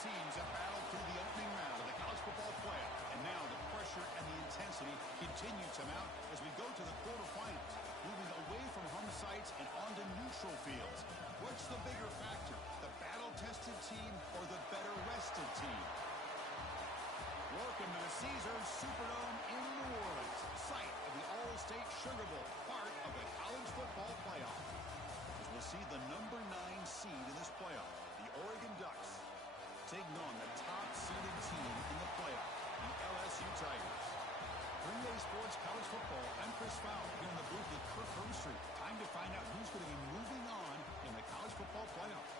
teams have battled through the opening round of the college football playoff, and now the pressure and the intensity continue to mount as we go to the quarterfinals, moving away from home sites and onto neutral fields. What's the bigger factor, the battle-tested team or the better-rested team? Welcome to the Caesars Superdome in New Orleans, site of the All-State Sugar Bowl, part of the college football playoff. As we'll see the number 9 seed in this playoff, the Oregon Ducks, taking on the top-seeded team in the playoff, the LSU Tigers. Green Bay Sports College Football, I'm Chris Fowler, here in the booth with Kirk Herbstreit. Time to find out who's going to be moving on in the college football playoff.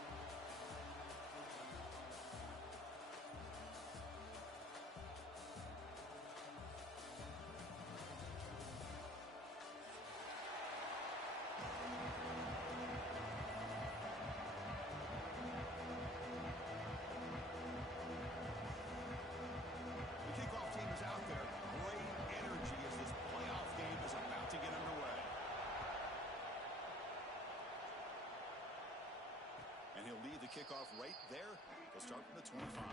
And he'll lead the kickoff right there. He'll start from the 25.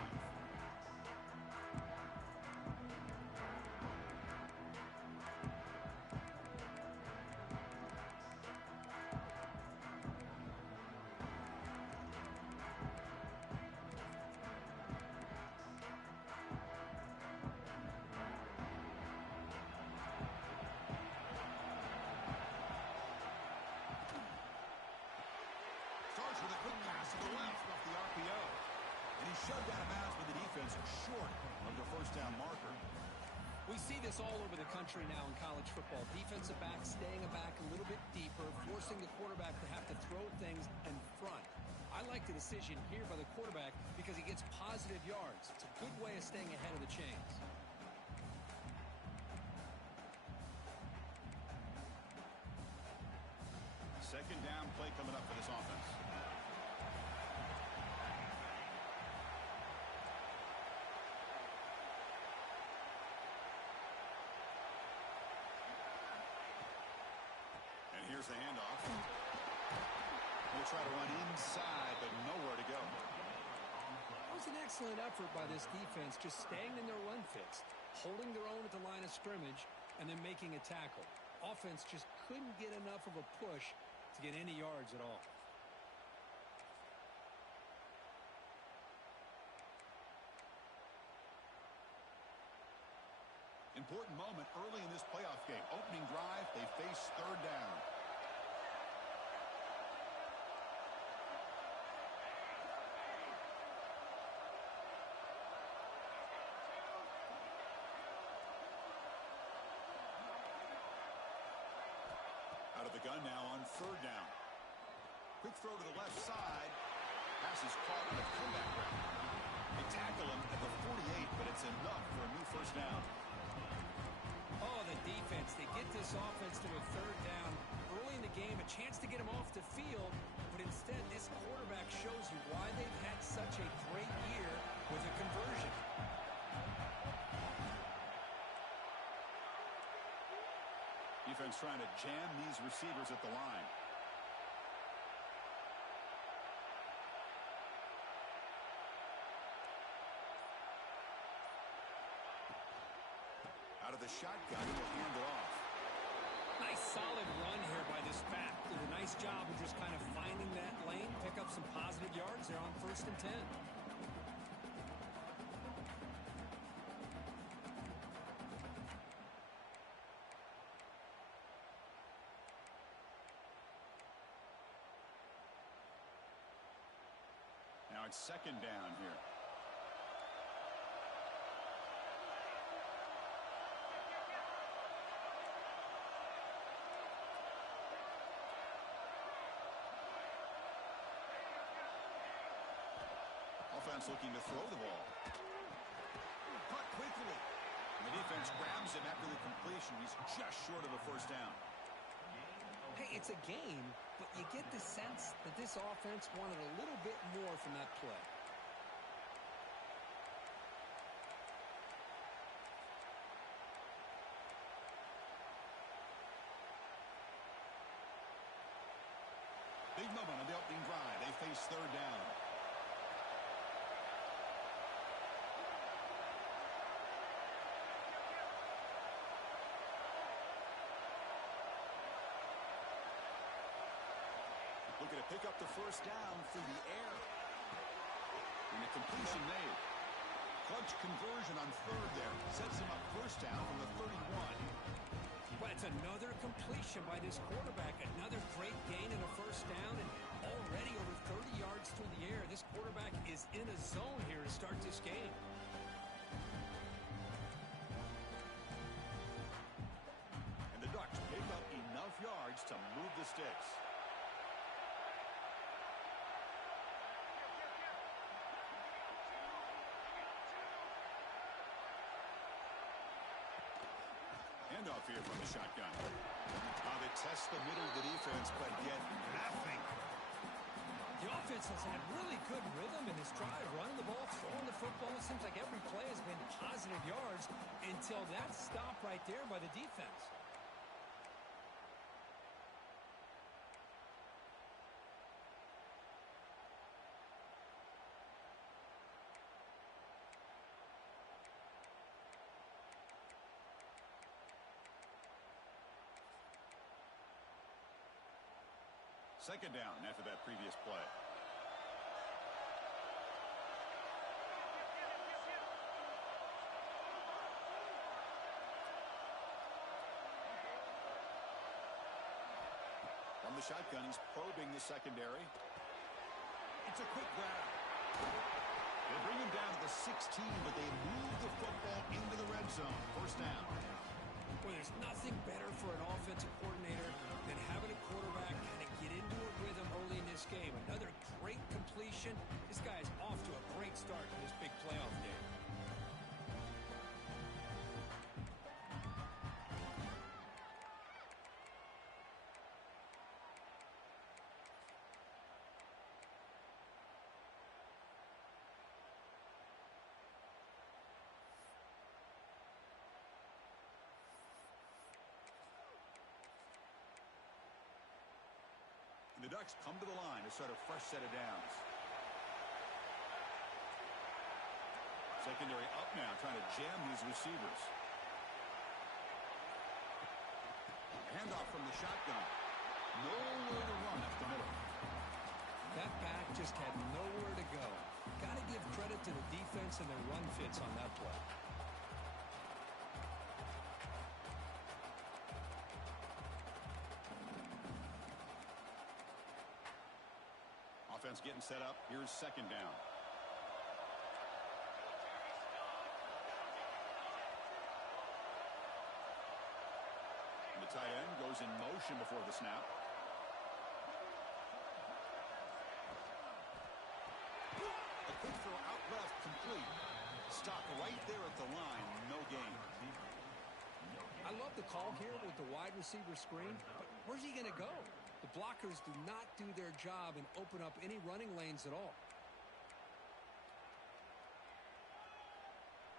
With a quick pass to the left off the RPO. And he's shoved out of bounds with the defense short of the first down marker. We see this all over the country now in college football. Defensive backs staying back a little bit deeper, forcing the quarterback to have to throw things in front. I like the decision here by the quarterback because he gets positive yards. It's a good way of staying ahead of the chains. Second down play coming up for this offense. And here's the handoff. We'll try to run inside, but nowhere to go. That was an excellent effort by this defense, just staying in their run fits, holding their own at the line of scrimmage, and then making a tackle. Offense just couldn't get enough of a push to get any yards at all. Important moment early in this playoff game. Opening drive, they face third down. Out of the gun now on third down. Quick throw to the left side. Pass is caught on a comeback route. They tackle him at the 48, but it's enough for a new first down. Oh, the defense. They get this offense to a third down early in the game, a chance to get him off the field, but instead this quarterback shows you why they've had such a great year with a conversion. Defense trying to jam these receivers at the line. Out of the shotgun, he'll hand it off. Nice solid run here by this back. Did a nice job of just kind of finding that lane, pick up some positive yards there on 1st and 10. Now it's second down here. Offense looking to throw the ball. Caught quickly. And the defense grabs him after the completion. He's just short of a first down. Hey, it's a game, but you get the sense that this offense wanted a little bit more from that play. Big moment on the opening drive. They face third down. pick up the first down through the air. And a completion made. Clutch conversion on third there. Sets him up first down from the 31. Well, it's another completion by this quarterback. Another great gain in a first down, and already over 30 yards through the air. This quarterback is in a zone here to start this game. And the Ducks pick up enough yards to move the sticks. Handoff here from the shotgun. They test the middle of the defense, but get nothing. The offense has had really good rhythm in this drive, running the ball, throwing the football. It seems like every play has been positive yards until that stop right there by the defense. Second down after that previous play. From the shotgun, he's probing the secondary. It's a quick grab. They bring him down to the 16, but they move the football into the red zone. First down. Well, there's nothing better for an offensive coordinator than having a quarterback kind of get into a rhythm early in this game. Another great completion. This guy is off to a great start in this big playoff game. The Ducks come to the line to start a fresh set of downs. Secondary up now, trying to jam these receivers. Handoff from the shotgun. Nowhere to run up the middle. That back just had nowhere to go. Got to give credit to the defense and their run fits on that play. Offense getting set up. Here's second down. And the tight end goes in motion before the snap. A quick throw out left, complete. Stop right there at the line. No gain. I love the call here with the wide receiver screen, but where's he going to go? The blockers do not do their job and open up any running lanes at all.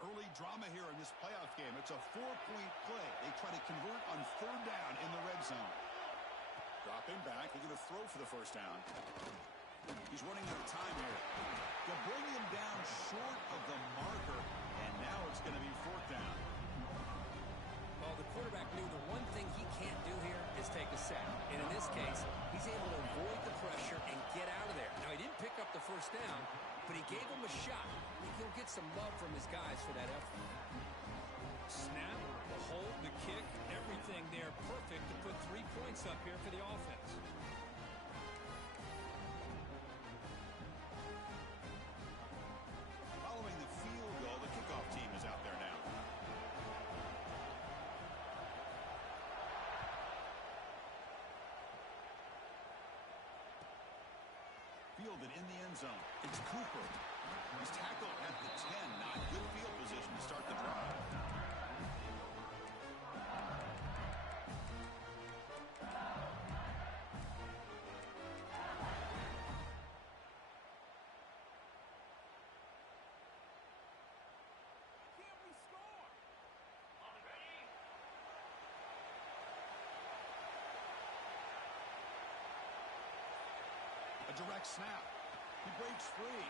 Early drama here in this playoff game. It's a 4-point play. They try to convert on third down in the red zone. Dropping back. They're going to throw for the first down. He's running out of time here. They'll bring him down short of the marker, and now it's going to be fourth down. Well, the quarterback knew the one thing he can't do here is take a sack. And in this case, he's able to avoid the pressure and get out of there. Now, he didn't pick up the first down, but he gave him a shot. He'll get some love from his guys for that effort. Snap, the hold, the kick, everything there perfect to put 3 points up here for the offense. Following the field goal, the kickoff team is out there now. Fielded in the end zone. It's Cooper. He's tackled at the 10. Not good field position to start the drive. A direct snap. He breaks free.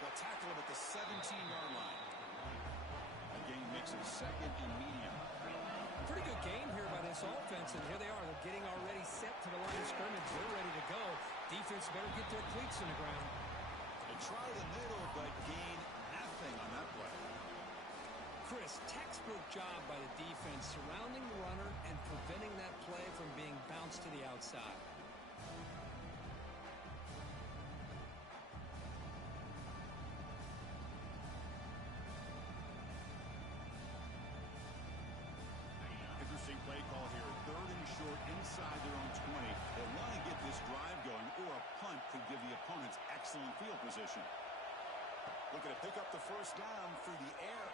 They'll tackle him at the 17-yard line. That gain makes it second and medium. Pretty good game here by this offense, and here they are. They're getting already set to the line of scrimmage. They're ready to go. Defense better get their cleats in the ground. They try the middle, but gain nothing on that play. Chris, textbook job by the defense surrounding the runner and preventing that play from being bounced to the outside. Interesting play call here. 3rd and short inside their own 20. They want to get this drive going, or a punt could give the opponents excellent field position. Looking to pick up the first down through the air.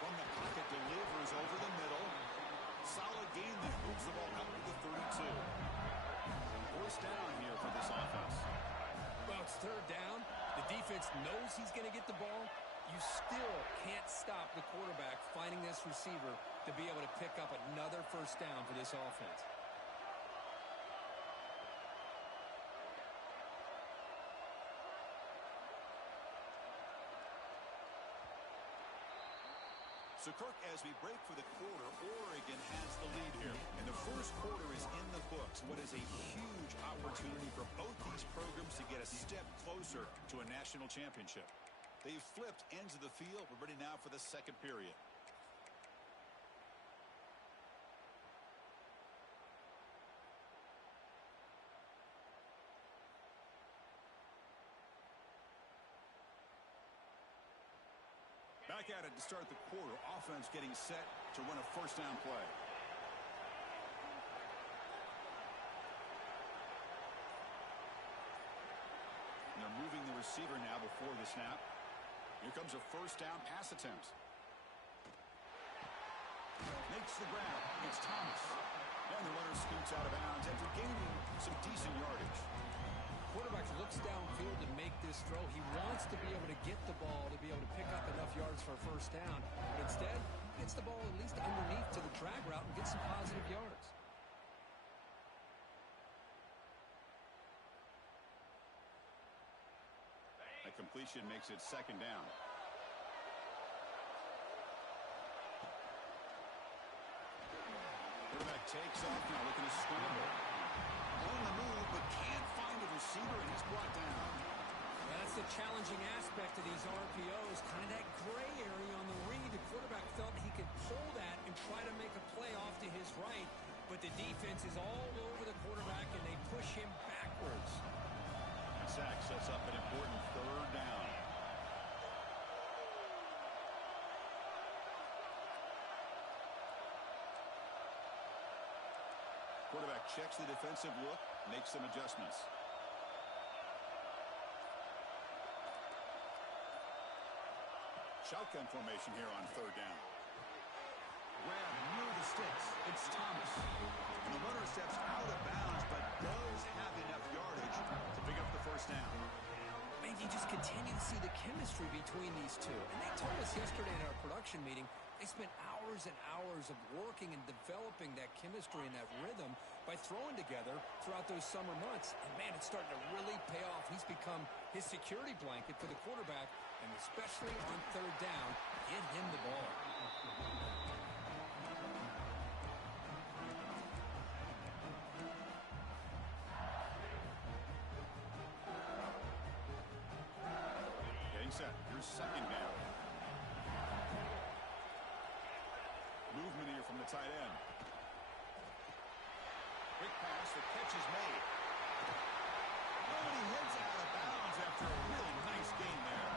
From the pocket, delivers over the middle. Solid gain there. Moves the ball up to the 32. First down here for this offense. Well, it's 3rd down. The defense knows he's going to get the ball. You still can't stop the quarterback finding this receiver to be able to pick up another first down for this offense. So, Kirk, as we break for the quarter, Oregon has the lead here. And the first quarter is in the books. What is a huge opportunity for both these programs to get a step closer to a national championship. They've flipped ends of the field. We're ready now for the second period. Back at it to start the quarter. Offense getting set to run a first down play. And they're moving the receiver now before the snap. Here comes a first down pass attempt. Makes the grab. It's Thomas. And the runner scoots out of bounds after gaining some decent yardage. Quarterback looks downfield to make this throw. He wants to be able to get the ball to be able to pick up enough yards for a first down. But instead, he gets the ball at least underneath to the drag route and gets some positive yards. A completion makes it second down. Quarterback takes off now, looking to scramble. On the move, but can't find a receiver, and he's brought down. That's the challenging aspect of these RPOs, kind of that gray area on the read. The quarterback felt he could pull that and try to make a play off to his right, but the defense is all over the quarterback, and they push him backwards. And sack sets up an important 3rd down. Quarterback checks the defensive look, makes some adjustments. Shotgun formation here on 3rd down. Grab near the sticks. It's Thomas. And the runner steps out of bounds, but does have enough yardage to pick up the first down. Man, you just continue to see the chemistry between these two. And they told us yesterday in our production meeting, they spent hours and hours of working and developing that chemistry and that rhythm by throwing together throughout those summer months. And, man, it's starting to really pay off. He's become his security blanket for the quarterback, and especially on 3rd down, get him the ball. Getting set. Here's second down. Movement here from the tight end. Quick pass. The catch is made. Oh, and he heads out of bounds after a really nice gain there.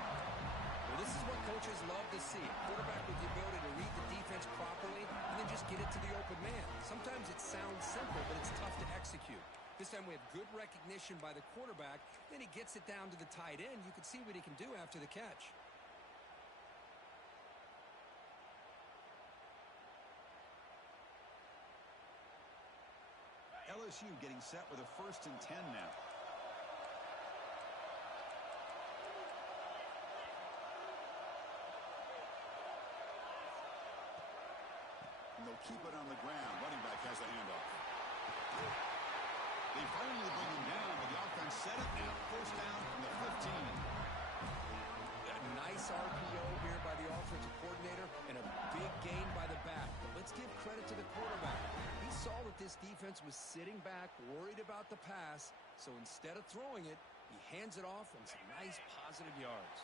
Well, this is what coaches love to see. A quarterback with the ability to read the defense properly and then just get it to the open man. Sometimes it sounds simple, but it's tough to execute. This time we have good recognition by the quarterback. Then he gets it down to the tight end. You can see what he can do after the catch. LSU getting set with a 1st and 10 now. And they'll keep it on the ground. Running back has the handoff. They finally bring him down, but the offense set it now. First down from the 15. A nice RPO here by the offensive coordinator and a big gain by the back. But let's give credit to the quarterback. He saw that this defense was sitting back, worried about the pass, so instead of throwing it, he hands it off on some nice positive yards.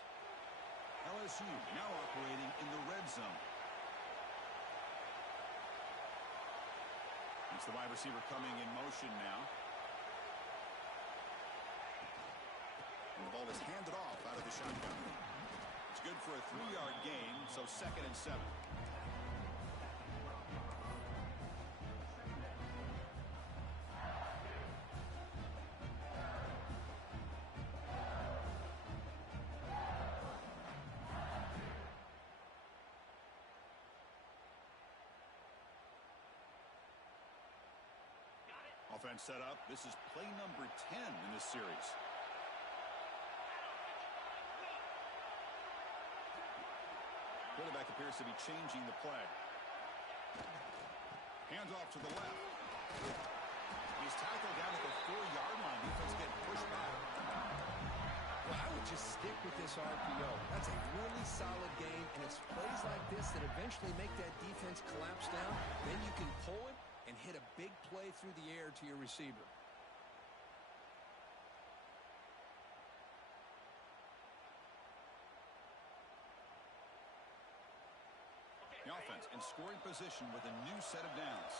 LSU now operating in the red zone. It's the wide receiver coming in motion now. And the ball is handed off out of the shotgun. It's good for a 3-yard gain, so 2nd and 7. Offense set up. This is play number 10 in this series. Quarterback appears to be changing the play. Hands off to the left. He's tackled down at the 4-yard line. Defense getting pushed back. Well, I would just stick with this RPO. That's a really solid game, and it's plays like this that eventually make that defense collapse down. Then you can pull it and hit a big play through the air to your receiver. The offense in scoring position with a new set of downs.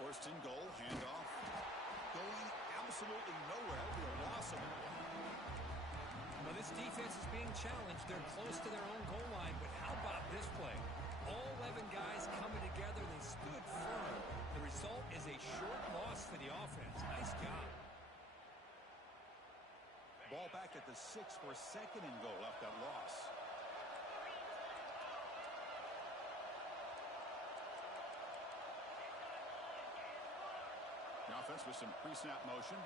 First and goal, handoff. Going absolutely nowhere. That'll be a loss of it. Well, this defense is being challenged. They're close to their own goal line, but how about this play? All 11 guys coming together. They stood firm. The result is a short loss for the offense. Nice job. Ball back at the 6 for a 2nd and goal after that loss. The offense with some pre-snap motion.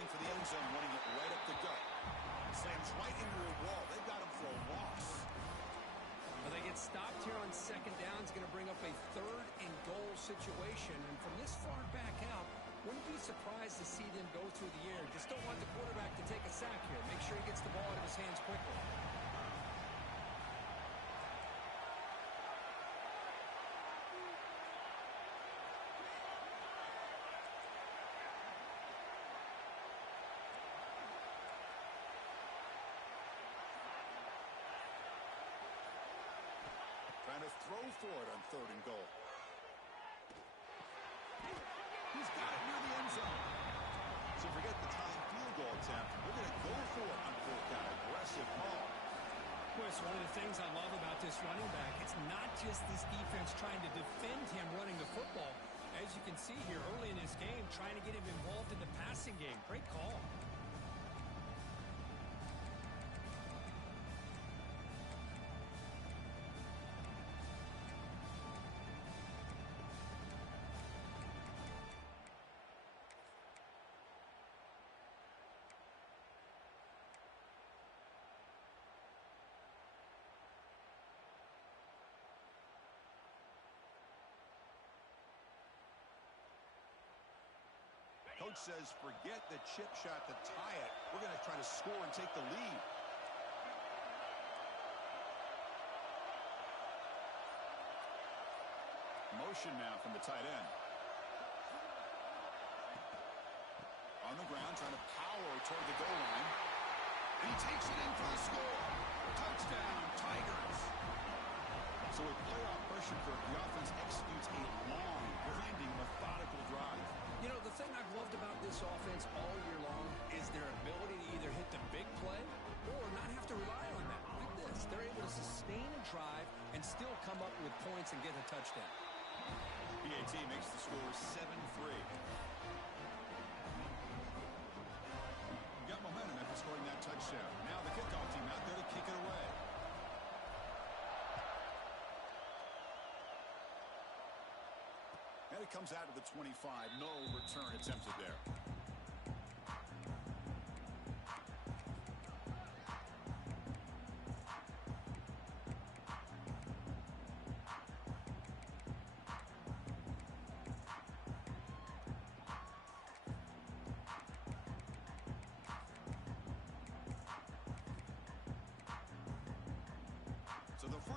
For the end zone, running it right up the gut. Slams right into a wall. They've got him for a loss. Well, they get stopped here on 2nd down. It's going to bring up a 3rd and goal situation. And from this far back out, wouldn't be surprised to see them go through the air. Just don't want the quarterback to take a sack here. Make sure he gets the ball out of his hands quickly. Trying to throw for it on 3rd and goal. He's got it near the end zone. So forget the tying field goal attempt. We're going to go for it on 4th down. Aggressive ball. Well, it's one of the things I love about this running back. It's not just this defense trying to defend him running the football. As you can see here early in this game, trying to get him involved in the passing game. Great call. Coach says forget the chip shot to tie it. We're going to try to score and take the lead. Motion now from the tight end. On the ground, trying to power toward the goal line. And he takes it in for the score. Touchdown, Tigers. So with playoff pressure, the offense executes a long, grinding, methodical drive. You know, the thing I've loved about this offense all year long is their ability to either hit the big play or not have to rely on that. Look at this. They're able to sustain a drive and still come up with points and get a touchdown. PAT makes the score 7-3. Got momentum after scoring that touchdown. Now the kickoff team out there to kick it away. And it comes out to the 25. No return attempted there.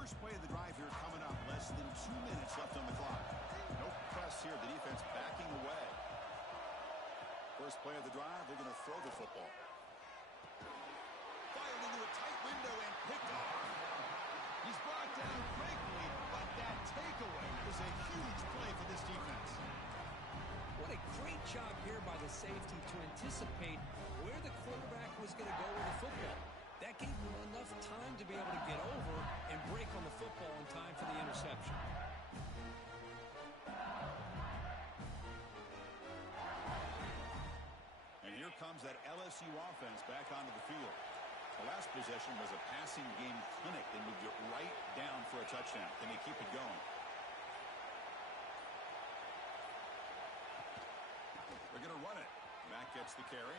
First play of the drive here coming up. Less than 2 minutes left on the clock. No press here. The defense backing away. First play of the drive, they're going to throw the football. Fired into a tight window and picked off. He's brought down quickly, but that takeaway is a huge play for this defense. What a great job here by the safety to anticipate where the quarterback was going to go with the football. That gave him enough time to be able to get over and break on the football in time for the interception. And here comes that LSU offense back onto the field. The last possession was a passing game clinic. They moved it right down for a touchdown. Can they keep it going? They're going to run it. Mack gets the carry.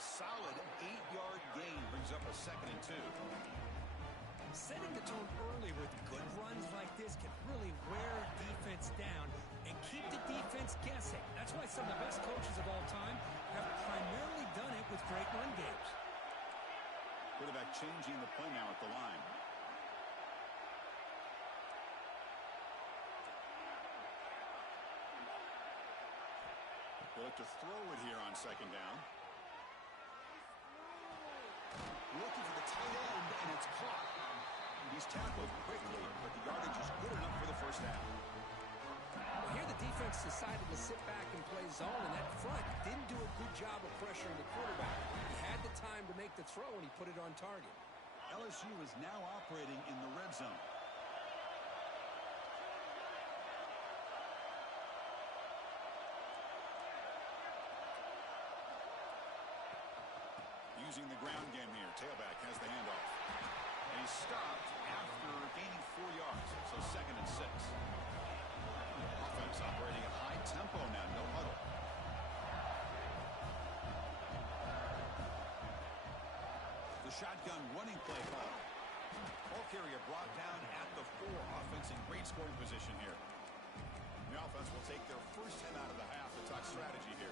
A solid 8-yard gain brings up a 2nd and 2. Setting the tone early with good runs like this can really wear defense down and keep the defense guessing. That's why some of the best coaches of all time have primarily done it with great run games. Quarterback changing the play now at the line. They look to throw it here on 2nd down. Looking for the tight end, and it's caught. He's tackled quickly, but the yardage is good enough for the first down. Well, here the defense decided to sit back and play zone, and that front didn't do a good job of pressuring the quarterback. He had the time to make the throw, and he put it on target. LSU is now operating in the red zone. Using the ground game here. Tailback has the handoff. And he's stopped after gaining 4 yards. So 2nd and 6. Offense operating at high tempo now. No huddle. The shotgun running play call. Ball carrier brought down at the 4. Offense in great scoring position here. The offense will take their first hit out of the half to talk strategy here.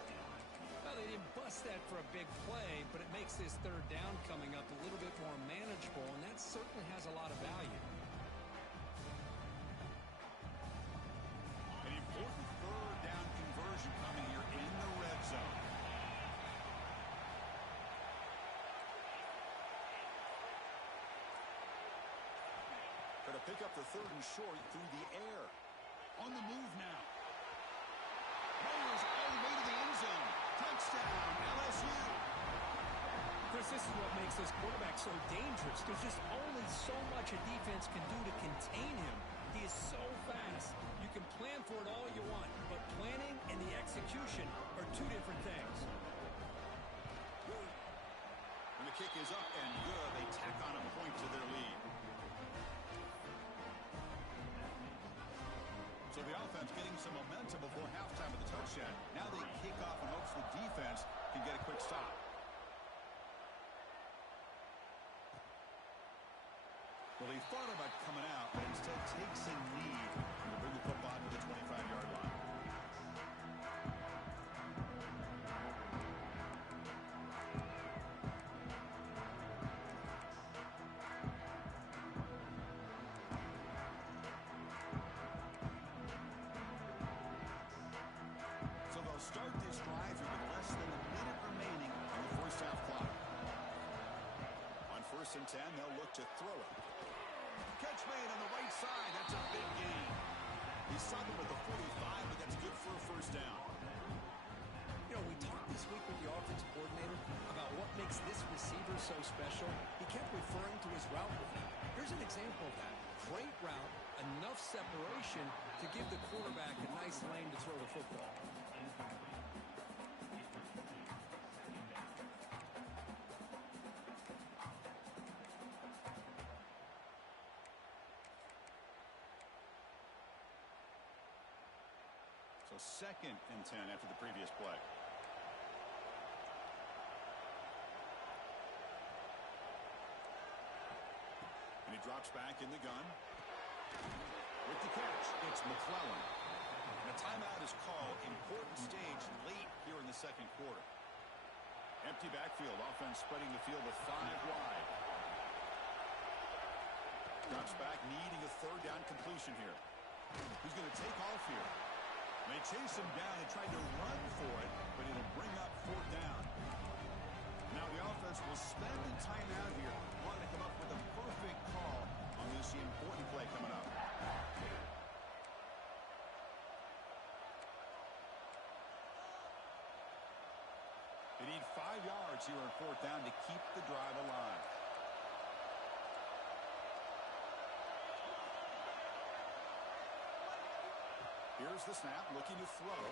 Well, they didn't bust that for a big play, but it makes this 3rd down coming up a little bit more manageable, and that certainly has a lot of value. An important 3rd down conversion coming here in the red zone. Going to pick up the 3rd and short through the air. On the move now. Rolls all the way to the end zone. Touchdown, LSU. Chris, this is what makes this quarterback so dangerous. There's just only so much a defense can do to contain him. He is so fast. You can plan for it all you want, but planning and the execution are 2 different things. And the kick is up and good. They tack on a point to their lead. So the offense getting some momentum before halftime of the touchdown. Now they kick off and hopes the defense can get a quick stop. Well, they thought about coming out, but instead takes a lead to bring the football to the 25-yard line. So they'll start this drive here with less than a minute remaining on the first half clock. On 1st and 10, they'll look to throw it. Catch made on the right side. That's a big gain. He's signed with the 45, but that's good for a first down. You know, we talked this week with the offense coordinator about what makes this receiver so special. He kept referring to his route running. Here's an example of that. Great route, enough separation to give the quarterback a nice lane to throw the football. So 2nd and 10 after the previous play. And he drops back in the gun. With the catch, it's McClellan. And a timeout is called. Important stage late here in the 2nd quarter. Empty backfield. Offense spreading the field with 5 wide. Drops back, needing a third down completion here. He's going to take off here. They chase him down and tried to run for it, but it'll bring up fourth down. Now the offense will spend the timeout here, wanting to come up with a perfect call on this important play coming up. They need 5 yards here on fourth down to keep the drive alive. Here's the snap, looking to throw.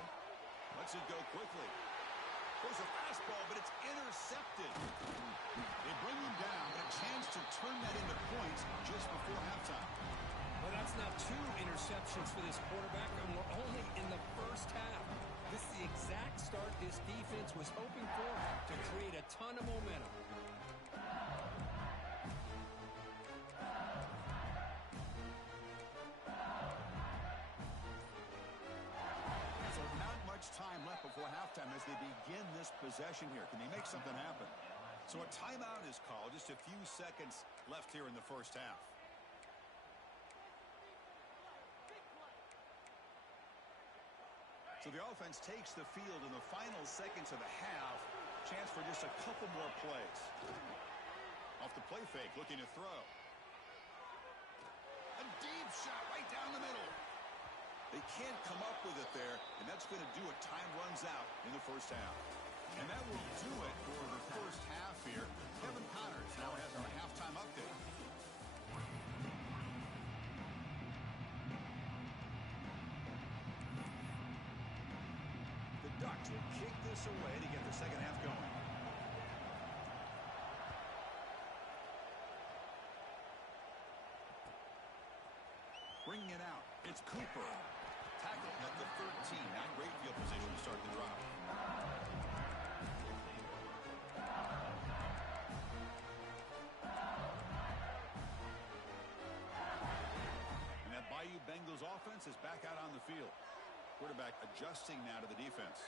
Lets it go quickly. Throws a fastball, but it's intercepted. They bring him down, but a chance to turn that into points just before halftime. Well, that's now 2 interceptions for this quarterback, and we're only in the first half. This is the exact start this defense was hoping for to create a ton of momentum. So not much time left before halftime as they begin this possession here. Can they make something happen? So a timeout is called. Just a few seconds left here in the first half. So the offense takes the field in the final seconds of the half. Chance for just a couple more plays. Off the play fake, looking to throw. A deep shot right down the middle. They can't come up with it there, and that's going to do it. Time runs out in the first half. And that will do it for the first half here. Kevin Connors now has our halftime update. The Ducks will kick this away to get the second half going. Bringing it out, it's Cooper. Tackled at the 13. Not great field position to start the drive. And that Bayou Bengals offense is back out on the field. Quarterback adjusting now to the defense.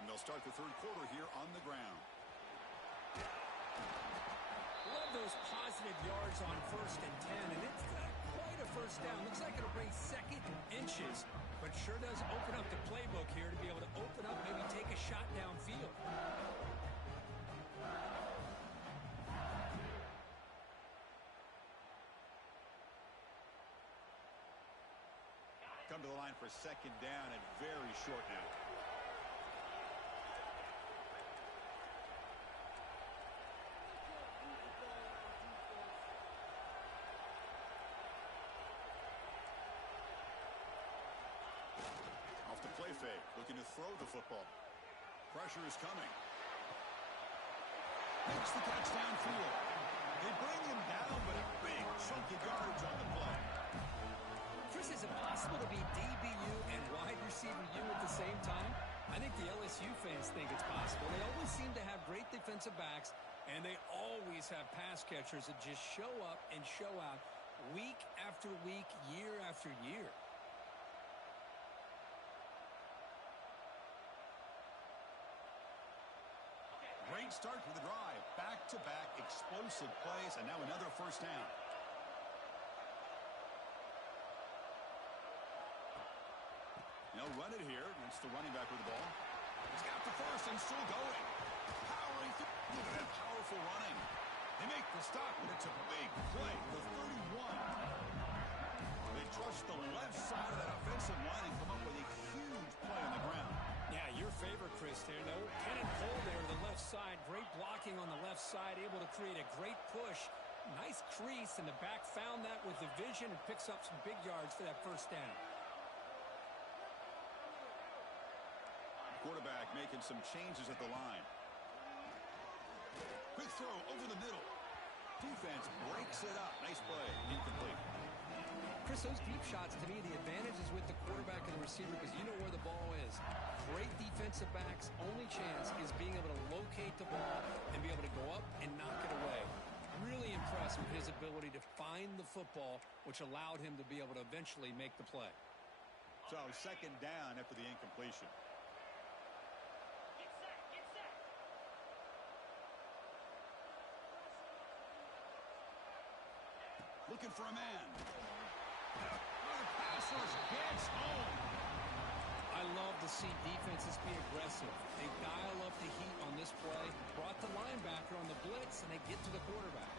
And they'll start the third quarter here on the ground. Love those positive yards on 1st and 10, and it's quite a first down. Looks like it'll bring second inches, but sure does open up the playbook here to be able to open up, maybe take a shot downfield. Come to the line for second down and very short now. Off the play fake, looking to throw the football. Pressure is coming. Makes the catch downfield. They bring him down, but a big chunk of yardage on the play. Chris, is it possible to be DBU and wide receiver U at the same time? I think the LSU fans think it's possible. They always seem to have great defensive backs, and they always have pass catchers that just show up and show out week after week, year after year. Great start for the drive. Back-to-back explosive plays, and now another first down. They'll run it here. It's the running back with the ball. He's got the first and still going. Powering through. Look at that powerful running. They make the stop, but it's a big play. The 31. They trust the left side of that offensive line and come up with a huge play on the ground. Yeah, your favorite, Chris, there. No, Kenneth Cole there to the left side. Great blocking on the left side, able to create a great push. Nice crease, and the back found that with the vision and picks up some big yards for that first down. Quarterback making some changes at the line. Quick throw over the middle. Defense breaks it up. Nice play. Incomplete. Chris, those deep shots, to me, the advantage is with the quarterback and the receiver because you know where the ball is. Great defensive backs, only chance is being able to locate the ball and be able to go up and knock it away. Really impressed with his ability to find the football, which allowed him to be able to eventually make the play. So second down after the incompletion. Looking for a man. The pass rush gets home. I love to see defenses be aggressive. They dial up the heat on this play, brought the linebacker on the blitz, and they get to the quarterback.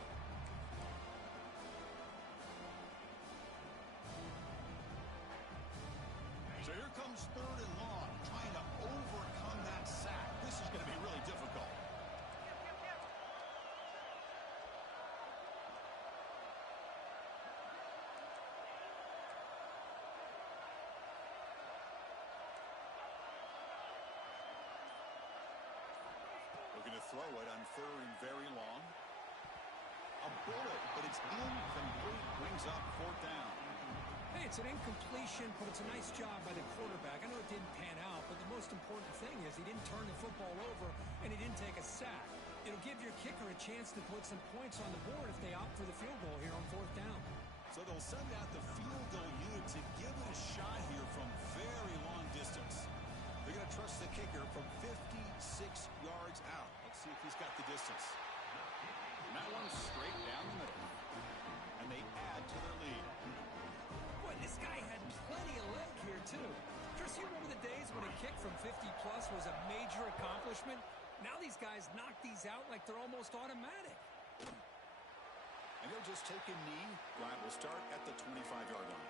So here comes 3rd and long, trying to overcome that sack. This is going to be really difficult. Looking to throw it on 3rd and very long. A bullet, but it's incomplete. Brings up 4th down. Hey, it's an incompletion, but it's a nice job by the quarterback. I know it didn't pan out, but the most important thing is he didn't turn the football over and he didn't take a sack. It'll give your kicker a chance to put some points on the board if they opt for the field goal here on 4th down. So they'll send out the field goal unit to give it a shot here from very long distance. They're going to trust the kicker from 56 yards out. Let's see if he's got the distance. And that one's straight down the middle. And they add to their lead. Boy, this guy had plenty of leg here, too. Chris, you remember the days when a kick from 50-plus was a major accomplishment? Now these guys knock these out like they're almost automatic. And they'll just take a knee. Bryant will start at the 25-yard line.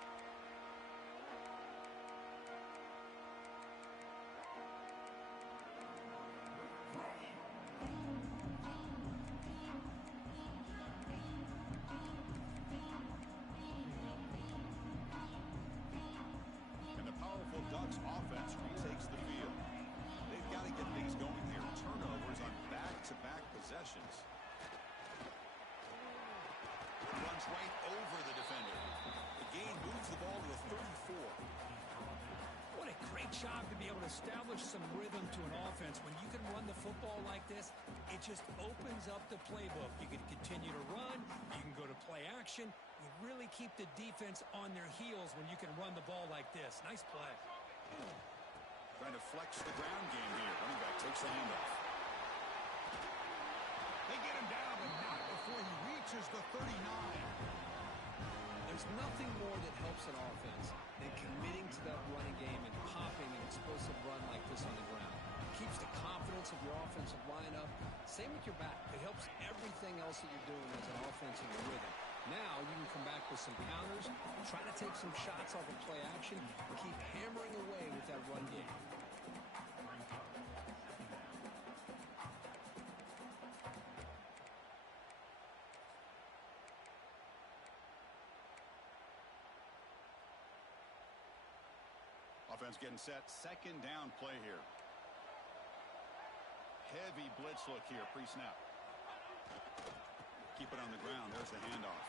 And the powerful Ducks offense retakes the field. They've got to get things going here. Turnovers on back-to-back possessions. Runs right over the defender. The gain moves the ball to the 34. What a great job to be able to establish some rhythm to an offense. When you can run the football like this, it just opens up the playbook. You can continue to run. You can go to play action. You really keep the defense on their heels when you can run the ball like this. Nice play. Trying to flex the ground game here. Running back takes the handoff. They get him down, but not before he reaches the 39. There's nothing more that helps an offense than committing to that running game and popping an explosive run like this on the ground. It keeps the confidence of your offensive line up. Same with your back. It helps everything else that you're doing as an offense in your rhythm. Now you can come back with some counters, try to take some shots off of play action, and keep hammering away with that run game. Offense getting set. 2nd down play here. Heavy blitz look here pre-snap. Keep it on the ground. There's the handoff.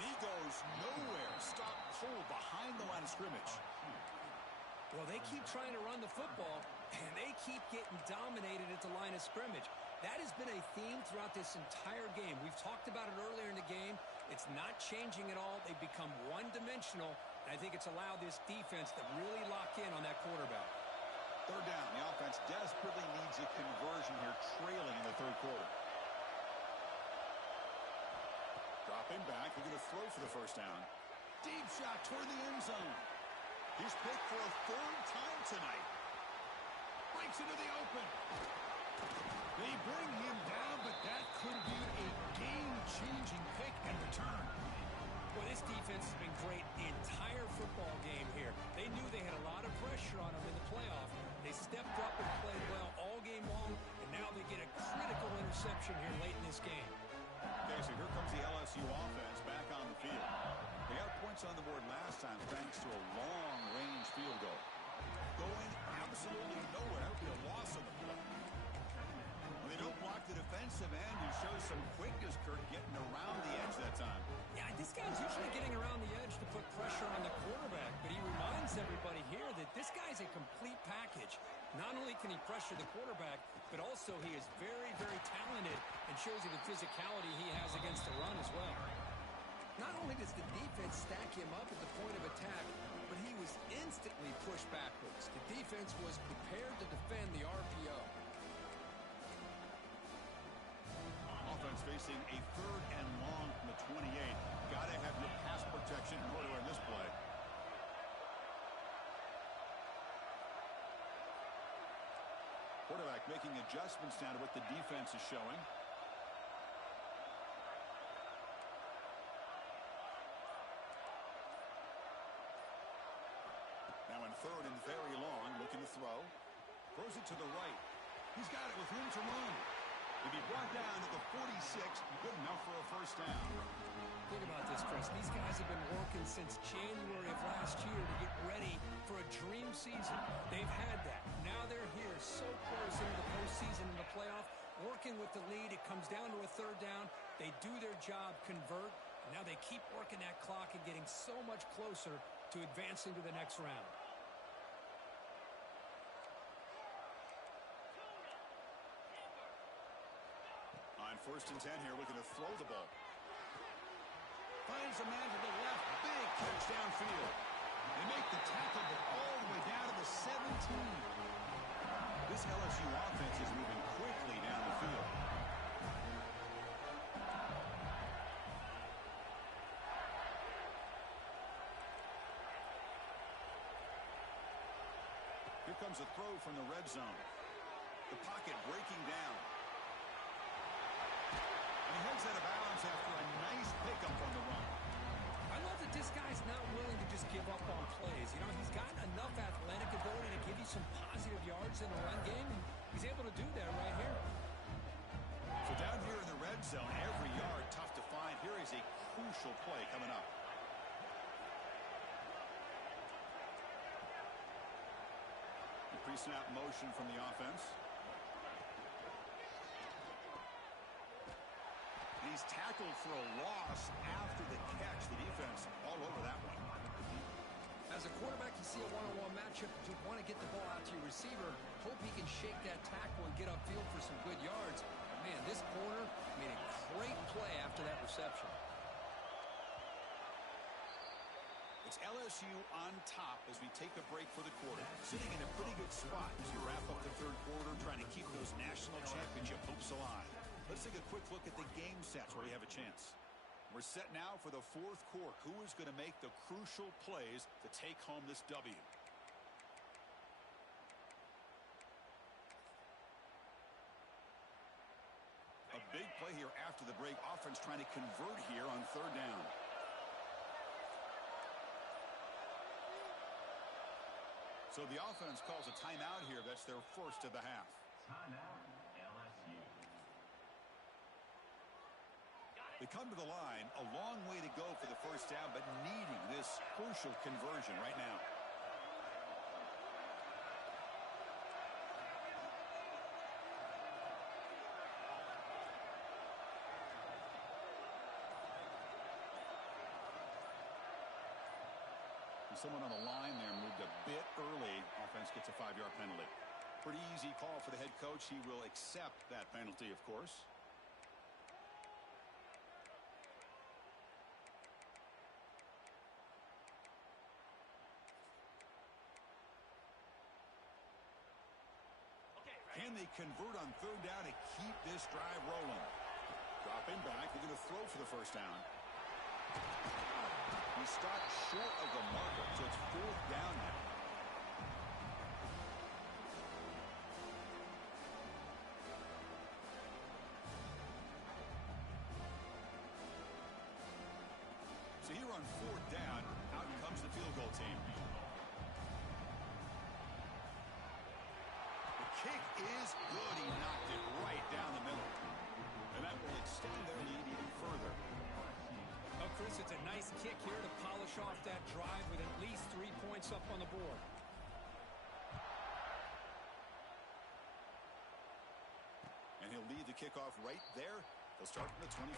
And he goes nowhere. Stop cold behind the line of scrimmage. Well, they keep trying to run the football, and they keep getting dominated at the line of scrimmage. That has been a theme throughout this entire game. We've talked about it earlier in the game. It's not changing at all. They've become one-dimensional. I think it's allowed this defense to really lock in on that quarterback. 3rd down. The offense desperately needs a conversion here, trailing in the 3rd quarter. Dropping back. They're going to throw for the 1st down. Deep shot toward the end zone. He's picked for a 3rd time tonight. Breaks into the open. They bring him down, but that could be a game-changing pick and return. Well, this defense has been great the entire football game here. They knew they had a lot of pressure on them in the playoff. They stepped up and played well all game long, and now they get a critical interception here late in this game. Okay, so here comes the LSU offense back on the field. They got points on the board last time thanks to a long-range field goal. Going absolutely nowhere. That would be a loss on the play. When they don't block the defensive end, he shows some quickness, Kirk, getting around the edge that time. Yeah, this guy's usually getting around the edge to put pressure on the quarterback, but he reminds everybody here that this guy's a complete package. Not only can he pressure the quarterback, but also he is very, very talented and shows you the physicality he has against the run as well. Not only does the defense stack him up at the point of attack, but he was instantly pushed backwards. The defense was prepared to defend the RPO. Offense facing a 3rd and long from the 28. Got to have Quarterback making adjustments now to what the defense is showing. Now in third and very long, looking to throw. Throws it to the right. He's got it with room to run. He'll be brought down to the 46. Good enough for a first down. Think about this, Chris. These guys have been working since January of last year to get ready for a dream season. They've had that. Now they're here so close into the postseason and the playoff, working with the lead. It comes down to a third down. They do their job, convert. And now they keep working that clock and getting so much closer to advancing to the next round. On 1st and 10 here, looking to throw the ball. Finds a man to the left. Big catch downfield. They make the tackle, but all the way down to the 17. This LSU offense is moving quickly down the field. Here comes a throw from the red zone. The pocket breaking down. And he heads out of bounds after a nice pickup on the run. I love that this guy's not willing to just give up on plays. You know, he's got enough athletic ability to give you some positive yards in the run game, and he's able to do that right here. So down here in the red zone, every yard tough to find. Here is a crucial play coming up. The pre-snap motion from the offense. He's tackled for a loss after the catch. The defense all over that one. As a quarterback, you see a one-on-one matchup. You want to get the ball out to your receiver. Hope he can shake that tackle and get upfield for some good yards. Man, this corner made a great play after that reception. It's LSU on top as we take a break for the quarter. Sitting in a pretty good spot as you wrap up the third quarter, trying to keep those national championship hopes alive. Let's take a quick look at the game sets where we have a chance. We're set now for the fourth quarter. Who is going to make the crucial plays to take home this W? A big play here after the break. Offense trying to convert here on third down. So the offense calls a timeout here. That's their first of the half. Timeout, LSU. They come to the line, a long way to go for the first down, but needing this crucial conversion right now. And someone on the line there moved a bit early. Offense gets a 5-yard penalty. Pretty easy call for the head coach. He will accept that penalty, of course. Can they convert on third down to keep this drive rolling? Dropping back. They're going to throw for the first down. He stopped short of the marker, so it's fourth down now. So here on fourth down, out comes the field goal team. Kick is good. He knocked it right down the middle. And that will extend their lead even further. Oh, Chris, it's a nice kick here to polish off that drive with at least 3 points up on the board. And he'll lead the kickoff right there. He'll start from the 25.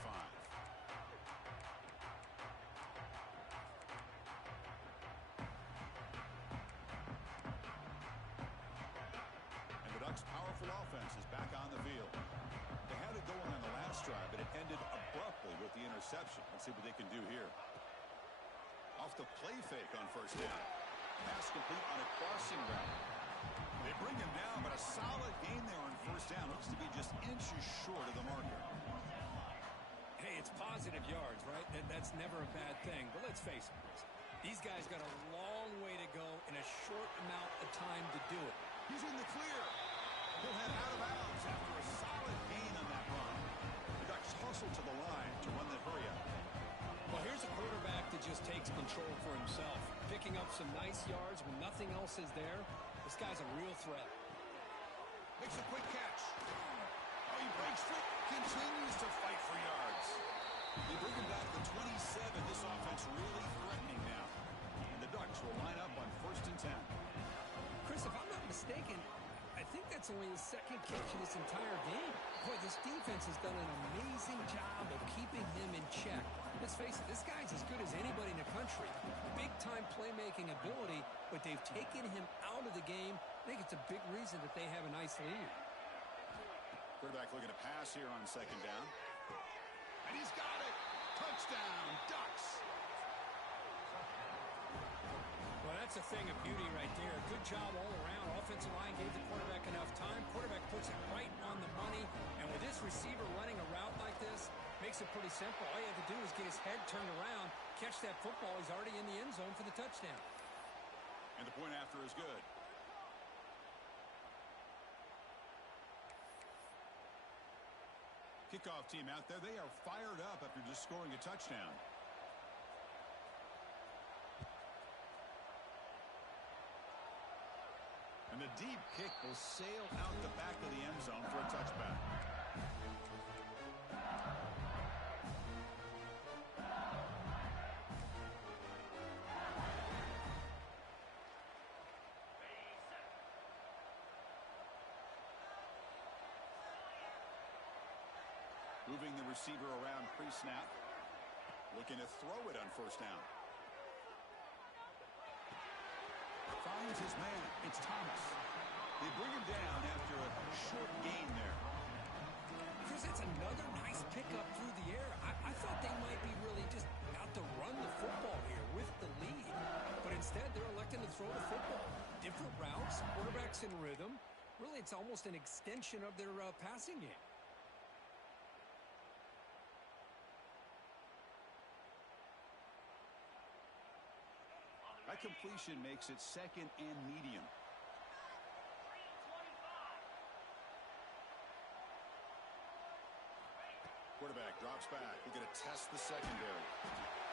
Powerful offense is back on the field. They had it going on the last drive, but it ended abruptly with the interception. Let's see what they can do here. Off the play fake on first down. Pass complete on a crossing route. They bring him down, but a solid gain there on first down. Looks to be just inches short of the marker. Hey, it's positive yards, right? That's never a bad thing. But let's face it, Chris. These guys got a long way to go in a short amount of time to do it. He's in the clear. He'll for himself. Picking up some nice yards when nothing else is there. This guy's a real threat. Makes a quick catch. Oh, he breaks free. Continues to fight for yards. They bring him back to 27. This offense really threatening now. And the Ducks will line up on 1st and 10. Chris, if I'm not mistaken, I think that's only his second catch of this entire game. Boy, this defense has done an amazing job of keeping him in check. Let's face it, this guy's as good as anybody in the country. Big-time playmaking ability, but they've taken him out of the game. I think it's a big reason that they have a nice lead. Quarterback looking to pass here on 2nd down. And he's got it. Touchdown, Ducks. Well, that's a thing of beauty right there. Good job all around. Offensive line gave the quarterback enough time. Quarterback puts it right on the money. And with this receiver running a route like this, makes it pretty simple. All you have to do is get his head turned around, catch that football. He's already in the end zone for the touchdown. And the point after is good. Kickoff team out there. They are fired up after just scoring a touchdown. And the deep kick will sail out the back of the end zone for a touchback. Moving the receiver around pre-snap. Looking to throw it on 1st down. Finds his man. It's Thomas. They bring him down after a short gain there. Chris, that's another nice pickup through the air. I thought they might be really just out to run the football here with the lead. But instead, they're electing to throw the football. Different routes, quarterbacks in rhythm. Really, it's almost an extension of their passing game. That completion makes it 2nd and medium. Quarterback drops back. We're going to test the secondary.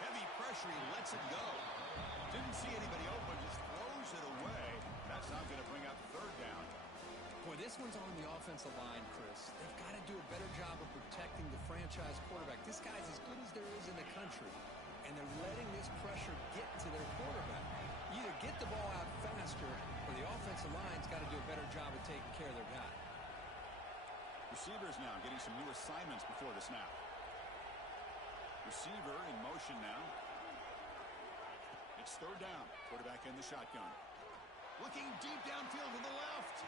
Heavy pressure. He lets it go. Didn't see anybody open. Just throws it away. That's not going to bring up 3rd down. Boy, this one's on the offensive line, Chris. They've got to do a better job of protecting the franchise quarterback. This guy's as good as there is in the country. And they're letting this pressure get to their quarterback. You either get the ball out faster, or the offensive line's got to do a better job of taking care of their guy. Receivers now getting some new assignments before the snap. Receiver in motion now. It's 3rd down. Quarterback in the shotgun. Looking deep downfield to the left.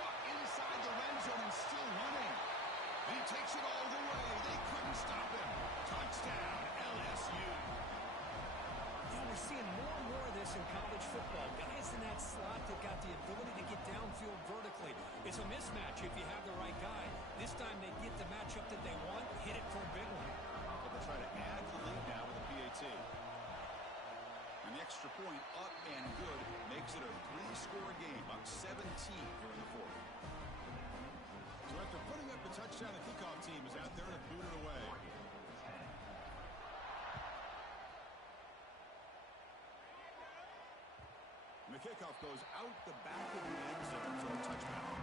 Caught inside the red zone and still running. And he takes it all the way. They couldn't stop him. Touchdown, LSU. Yeah, we're seeing more and more of this in college football. Guys in that slot that got the ability to get downfield vertically. It's a mismatch if you have the right guy. This time they get the matchup that they want, hit it for a big one. But they'll try to add to the lead now with a PAT. And the extra point up and good makes it a 3-score game, up 17 here in the 4th. So after putting up the touchdown, the kickoff team is out there to boot it away. And the kickoff goes out the back of the end zone for a touchback.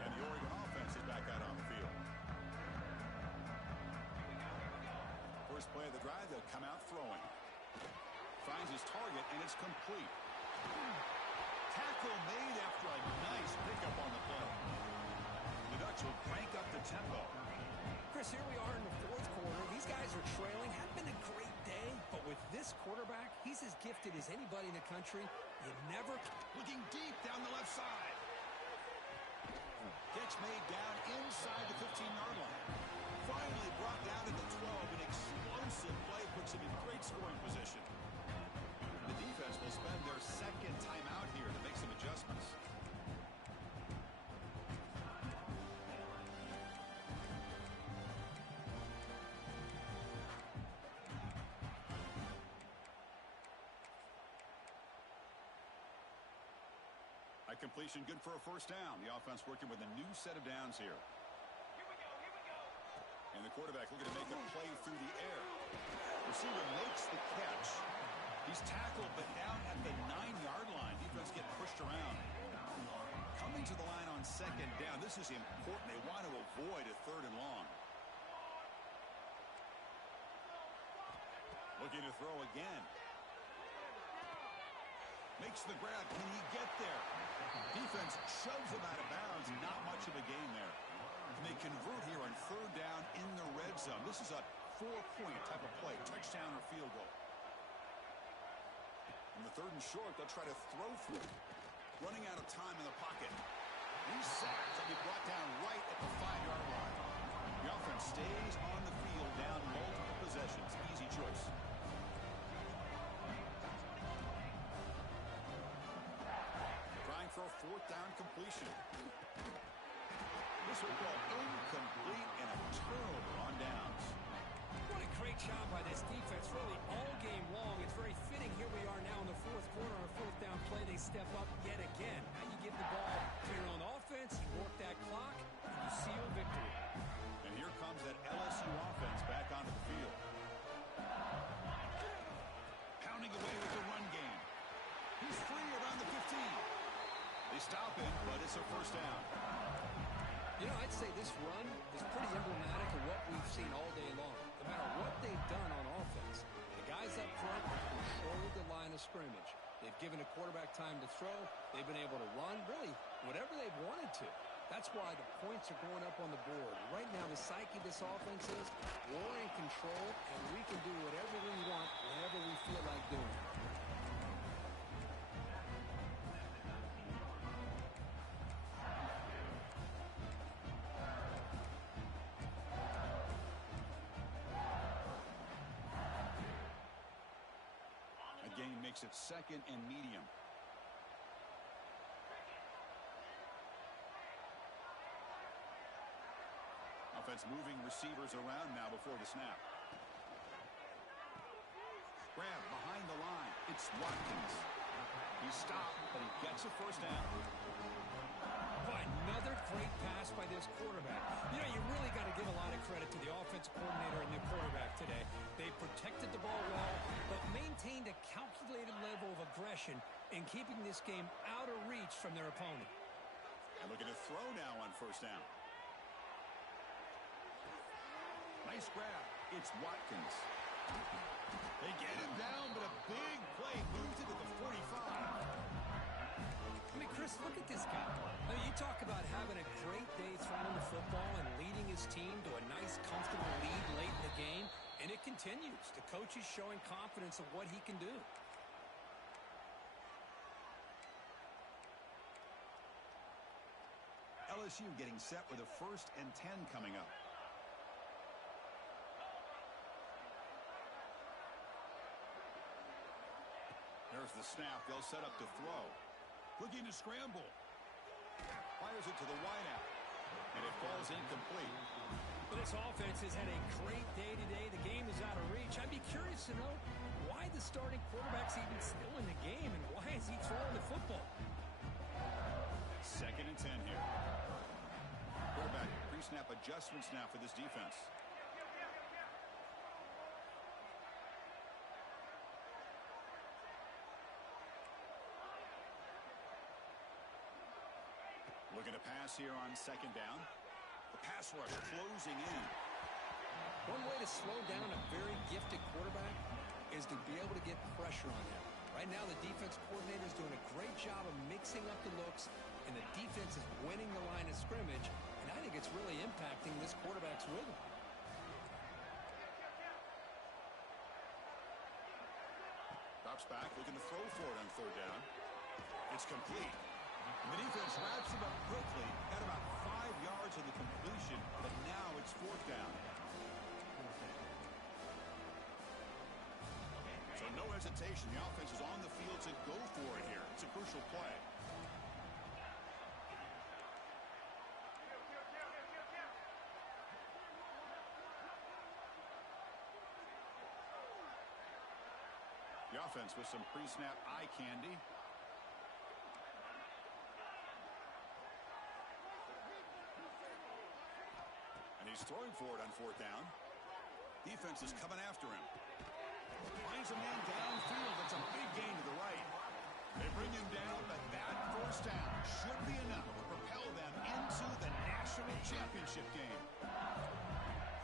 And the Oregon offense is back out on the field. First play of the drive, they'll come out throwing. Finds his target, and it's complete. Tackle made after a nice pickup on the play. The Ducks will crank up the tempo. Chris, here we are in the 4th quarter. These guys are trailing. Had been a great day, but with this quarterback, he's as gifted as anybody in the country. You never... Looking deep down the left side. Catch made down inside the 15-yard line. Finally brought down at the 12. An explosive play puts him in great scoring position. The defense will spend their 2nd time out here to make some adjustments. That completion good for a first down. The offense working with a new set of downs here. And the quarterback looking to make a play through the air. Receiver makes the catch. He's tackled, but down at the 9-yard line. Defense getting pushed around. Coming to the line on second down. This is important. They want to avoid a 3rd and long. Looking to throw again. Makes the grab. Can he get there? Defense shoves him out of bounds. Not much of a gain there. And they convert here on 3rd down in the red zone. This is a 4-point type of play. Touchdown or field goal. In the 3rd and short, they'll try to throw for it. Running out of time in the pocket. He's sacked. He'll be brought down right at the 5-yard line. The offense stays on the field down multiple possessions. Easy choice. Trying for a 4th down completion. This will go incomplete and a turnover on downs. What a great job by this defense, really all game long. It's very fitting. Here we are now in the 4th quarter on a 4th down play. They step up yet again. Now you give the ball to your own offense, you work that clock, and you seal victory. And here comes that LSU offense back onto the field. Pounding away with the run game. He's free around the 15. They stop it, but it's a first down. You know, I'd say this run is pretty emblematic of what we've seen all day long. No matter what they've done on offense, the guys up front have controlled the line of scrimmage. They've given the quarterback time to throw. They've been able to run, really, whatever they've wanted to. That's why the points are going up on the board. Right now, the psyche of this offense is we're in control, and we can do whatever we want, whenever we feel like doing it. Gain makes it 2nd and medium. Offense moving receivers around now before the snap. Grab behind the line. It's Watkins. He stopped, but he gets a first down. Boy, another great pass by this quarterback. You know, you really got to give a lot of credit to the offensive coordinator and the quarterback today. They protected the ball well, but maintained a calculated level of aggression in keeping this game out of reach from their opponent. And looking to throw now on first down. Nice grab. It's Watkins. They get him down, but a big play moves into the 45. I mean, Chris, look at this guy. I mean, you talk about having a great day throwing the football and leading his team to a nice, comfortable lead late in the game, and it continues. The coach is showing confidence of what he can do. LSU getting set with a 1st and 10 coming up. There's the snap. They'll set up to throw. Looking to scramble. Fires it to the wideout. And it falls incomplete. Well, this offense has had a great day today. The game is out of reach. I'd be curious to know why the starting quarterback's even still in the game and why is he throwing the football? 2nd and 10 here. Quarterback pre-snap adjustments now for this defense. Looking to pass here on 2nd down. The pass rush closing in. One way to slow down a very gifted quarterback is to be able to get pressure on him. Right now, the defense coordinator is doing a great job of mixing up the looks, and the defense is winning the line of scrimmage, and I think it's really impacting this quarterback's rhythm. Drops back, looking to throw for it on 3rd down. It's complete. The defense wraps him up quickly at about 5 yards of the completion, but now it's 4th down. So no hesitation. The offense is on the field to go for it here. It's a crucial play. The offense with some pre-snap eye candy. He's throwing for it on fourth down. Defense is coming after him. Finds a man downfield. That's a big gain to the right. They bring him down, but that first down should be enough to propel them into the national championship game.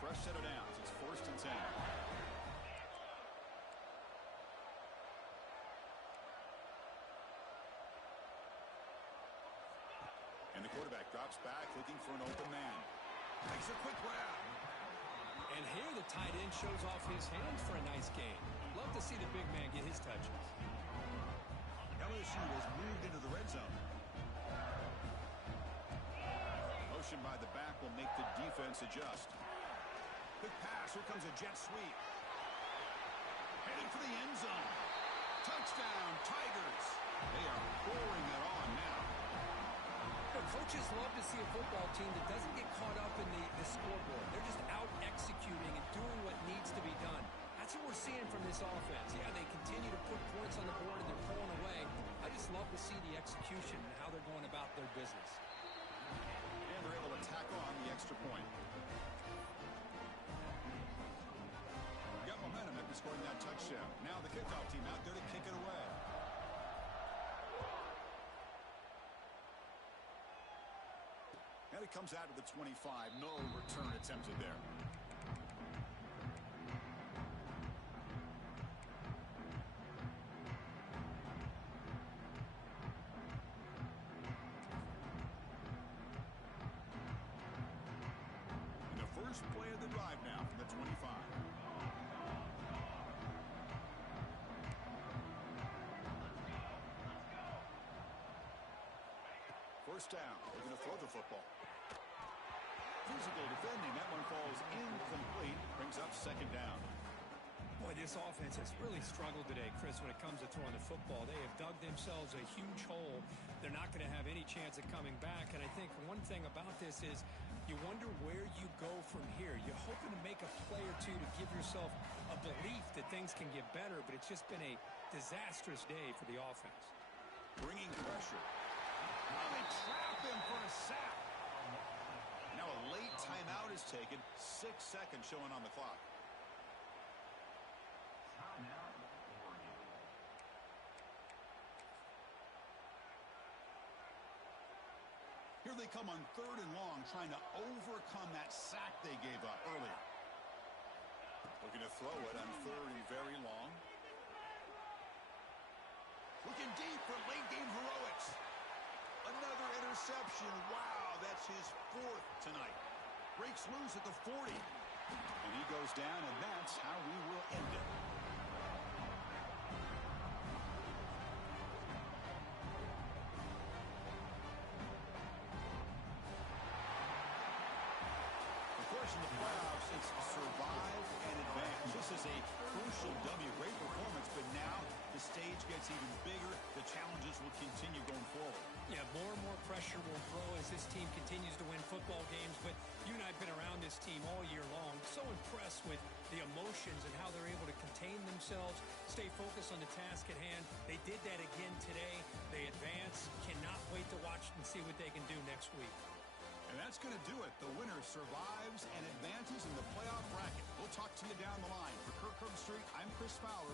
Fresh set of downs. It's 1st and 10. And the quarterback drops back looking for an open man. Makes a quick grab. And here the tight end shows off his hands for a nice gain. Love to see the big man get his touches. LSU has moved into the red zone. Motion by the back will make the defense adjust. Quick pass. Here comes a jet sweep. Heading for the end zone. Touchdown, Tigers. They are pouring it on now. Coaches love to see a football team that doesn't get caught up in the scoreboard. They're just out executing and doing what needs to be done. That's what we're seeing from this offense. Yeah, they continue to put points on the board and they're pulling away. I just love to see the execution and how they're going about their business. And they're able to tack on the extra point. Got momentum after scoring that touchdown. Now the kickoff team out there to kick it away. And it comes out to the 25. No return attempted there. And the first play of the drive now from the 25. First down. They're going to throw the football. Physical defending. That one falls incomplete. Brings up 2nd down. Boy, this offense has really struggled today, Chris, when it comes to throwing the football. They have dug themselves a huge hole. They're not going to have any chance of coming back. And I think one thing about this is you wonder where you go from here. You're hoping to make a play or two to give yourself a belief that things can get better, but it's just been a disastrous day for the offense. Bringing pressure. Now they trap him for a sack. Now a late timeout is taken. 6 seconds showing on the clock. Timeout, Oregon. Here they come on 3rd and long, trying to overcome that sack they gave up earlier. Looking to throw it on 3rd and very long. Looking deep for late game heroics. Another interception. Wow, that's his 4th tonight. Breaks loose at the 40. And he goes down, and that's how we will end it. Of course, in the playoffs, it's survive and advance. This is a crucial W. Great performance, but now the stage gets even bigger. The challenges will continue going forward. Yeah, more and more pressure will grow as this team continues to win football games. But you and I have been around this team all year long. So impressed with the emotions and how they're able to contain themselves, stay focused on the task at hand. They did that again today. They advance. Cannot wait to watch and see what they can do next week. And that's going to do it. The winner survives and advances in the playoff bracket. We'll talk to you down the line. For Kirk Herbstreit, I'm Chris Fowler.